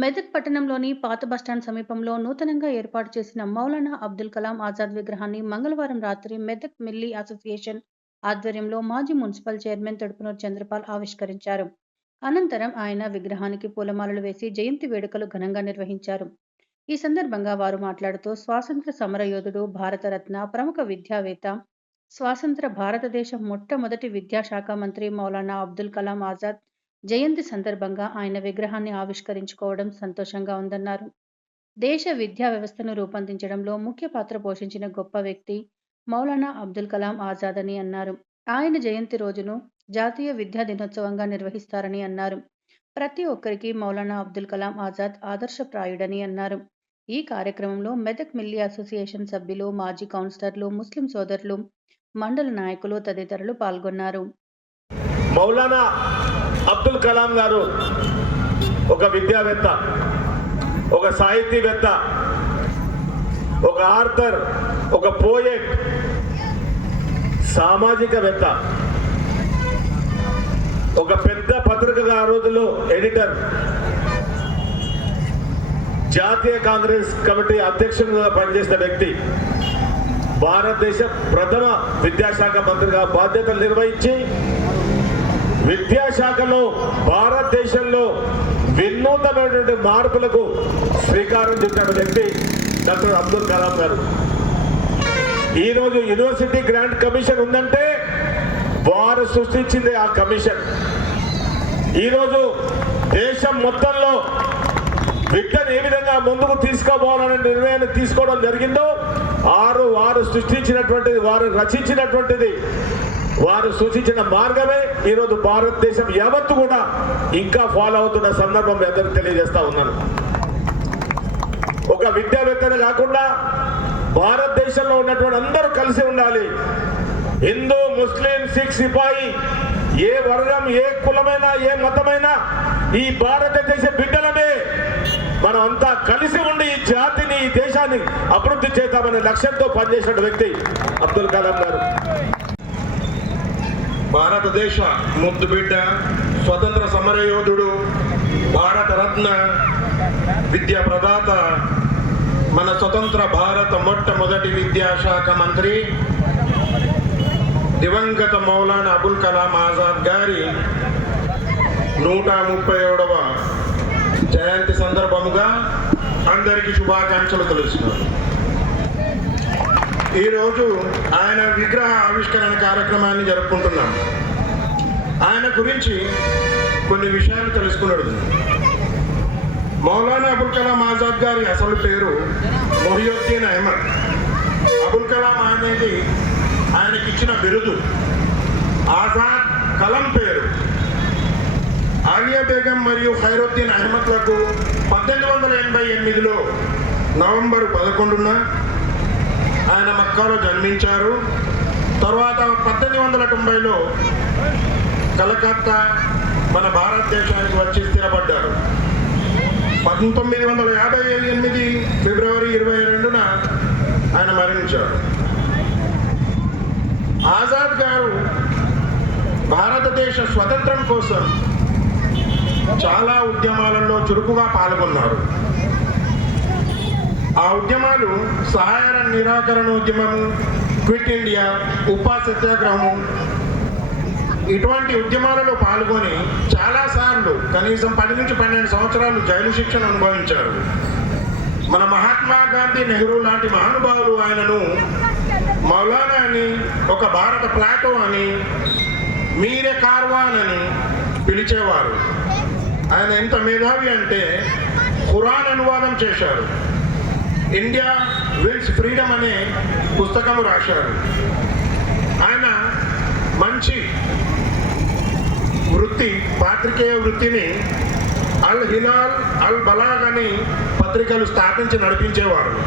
మెదక్ పట్టణంలోని పాత బస్టాండ్ సమీపంలో నూతనంగా ఏర్పాటు చేసిన మౌలానా అబ్దుల్ కలాం ఆజాద్ విగ్రహాన్ని మంగళవారం రాత్రి మెదక్ మిల్లీ అసోసియేషన్ ఆధ్వర్యంలో మాజీ మున్సిపల్ చైర్మన్ తడుపునూరు చంద్రపాల్ ఆవిష్కరించారు. అనంతరం ఆయన విగ్రహానికి పూలమాలలు వేసి జయంతి వేడుకలు ఘనంగా నిర్వహించారు. ఈ సందర్భంగా వారు మాట్లాడుతూ స్వాతంత్ర సమరయోధుడు భారతరత్న ప్రముఖ విద్యావేత్త స్వాతంత్ర భారతదేశం మొట్టమొదటి విద్యాశాఖ మంత్రి మౌలానా అబ్దుల్ కలాం ఆజాద్ జయంతి సందర్భంగా ఆయన విగ్రహాన్ని ఆవిష్కరించుకోవడం సంతోషంగా ఉందన్నారు. దేశ విద్యా వ్యవస్థను రూపొందించడంలో ముఖ్య పాత్ర పోషించిన గొప్ప వ్యక్తి మౌలానా అబ్దుల్ కలాం ఆజాద్ అని అన్నారు. ఆయన జయంతి రోజును జాతీయ విద్యా దినోత్సవంగా నిర్వహిస్తారని అన్నారు. ప్రతి ఒక్కరికి మౌలానా అబ్దుల్ కలాం ఆజాద్ ఆదర్శప్రాయుడని అన్నారు. ఈ కార్యక్రమంలో మెదక్ మిల్లి అసోసియేషన్ సభ్యులు మాజీ కౌన్సిలర్లు ముస్లిం సోదరులు మండల నాయకులు తదితరులు పాల్గొన్నారు. మౌలానా అబ్దుల్ కలాం గారు ఒక విద్యావేత్త ఒక సాహితీవేత్త ఒక ఆర్థర్ ఒక పోయెట్ సామాజికవేత్త ఒక పెద్ద పత్రికగా ఆ రోజుల్లో ఎడిటర్ జాతీయ కాంగ్రెస్ కమిటీ అధ్యక్షునిగా పనిచేసిన వ్యక్తి భారతదేశ ప్రథమ విద్యాశాఖ మంత్రిగా బాధ్యతలు నిర్వహించి విద్యాశాఖలో భారతదేశంలో వినూతనమైనటువంటి మార్పులకు శ్రీకారం చుట్టిన వ్యక్తి డాక్టర్ అబ్దుల్ కలాం గారు. ఈరోజు యూనివర్సిటీ గ్రాంట్ కమిషన్ ఉందంటే వారు సృష్టించింది ఆ కమిషన్. ఈరోజు దేశం మొత్తంలో విద్యను ఏ విధంగా ముందుకు తీసుకోవాలనే నిర్ణయాన్ని తీసుకోవడం జరిగిందో వారు వారు సృష్టించినటువంటిది వారు రచించినటువంటిది వారు సూచించిన మార్గమే ఈరోజు భారతదేశం యావత్తు కూడా ఇంకా ఫాలో అవుతున్న సందర్భం ఎదురు తెలియజేస్తా ఉన్నాను. ఒక విద్యావేత్తనే కాకుండా భారతదేశంలో ఉన్నటువంటి అందరూ కలిసి ఉండాలి. హిందూ ముస్లిం సిక్ సిపాయి ఏ వర్గం ఏ కులమైనా ఏ మతమైనా ఈ భారతదేశ బిడ్డలమే మనం అంతా కలిసి ఉండి ఈ జాతిని ఈ దేశాన్ని అభివృద్ధి చేద్దామనే లక్ష్యంతో పనిచేసిన వ్యక్తి అబ్దుల్ కలాం గారు. భారతదేశ ముద్దు బిడ్డ స్వతంత్ర సమరయోధుడు భారతరత్న విద్యా ప్రదాత మన స్వతంత్ర భారత మొట్టమొదటి విద్యాశాఖ మంత్రి దివంగత మౌలానా అబుల్ కలాం ఆజాద్ గారి నూట ముప్పై ఏడవ జయంతి సందర్భముగా అందరికీ శుభాకాంక్షలు తెలుస్తున్నారు ఈరోజు ఆయన విగ్రహ ఆవిష్కరణ కార్యక్రమాన్ని జరుపుకుంటున్నాం. ఆయన గురించి కొన్ని విషయాలు తెలుసుకున్నాడు. మౌలానా అబుల్ కలాం ఆజాద్ గారి అసలు పేరు మొహియుద్దీన్ అహ్మద్. అబుల్ కలాం అనేది ఆయనకి ఇచ్చిన బిరుదు. ఆజాద్ కలం పేరు. ఆలియా బేగం మరియు ఖైరుద్దీన్ అహ్మద్లకు పద్దెనిమిది వందల ఎనభై ఎనిమిదిలో నవంబర్ పదకొండున ఆయన మక్కాలో జన్మించారు. తర్వాత పద్దెనిమిది వందల తొంభైలో కలకత్తా మన భారతదేశానికి వచ్చి స్థిరపడ్డారు. పంతొమ్మిది వందల యాభై ఎనిమిది ఫిబ్రవరి ఇరవై రెండున ఆయన మరణించారు. ఆజాద్ గారు భారతదేశ స్వతంత్రం కోసం చాలా ఉద్యమాలలో చురుకుగా పాల్గొన్నారు. ఆ ఉద్యమాలు సహాయ నిరాకరణ ఉద్యమము క్విట్ ఇండియా ఉపా సత్యాగ్రహము. ఇటువంటి ఉద్యమాలలో పాల్గొని చాలాసార్లు కనీసం పది నుంచి పన్నెండు సంవత్సరాలు జైలు శిక్షను అనుభవించారు. మన మహాత్మా గాంధీ నెహ్రూ లాంటి మహానుభావులు ఆయనను మౌలానా అని ఒక భారత ప్లాటో అని మీరే కార్వాన్ అని పిలిచేవారు. ఆయన ఎంత మేధావి అంటే ఖురాన్ అనువాదం చేశారు. ఇండియా విల్స్ ఫ్రీడమ్ అనే పుస్తకం రాశారు. ఆయన మంచి వృత్తి పాత్రికేయ వృత్తిని అల్ హిలాల్ అల్ బలాగ్ అని పత్రికలు స్థాపించి నడిపించేవారు.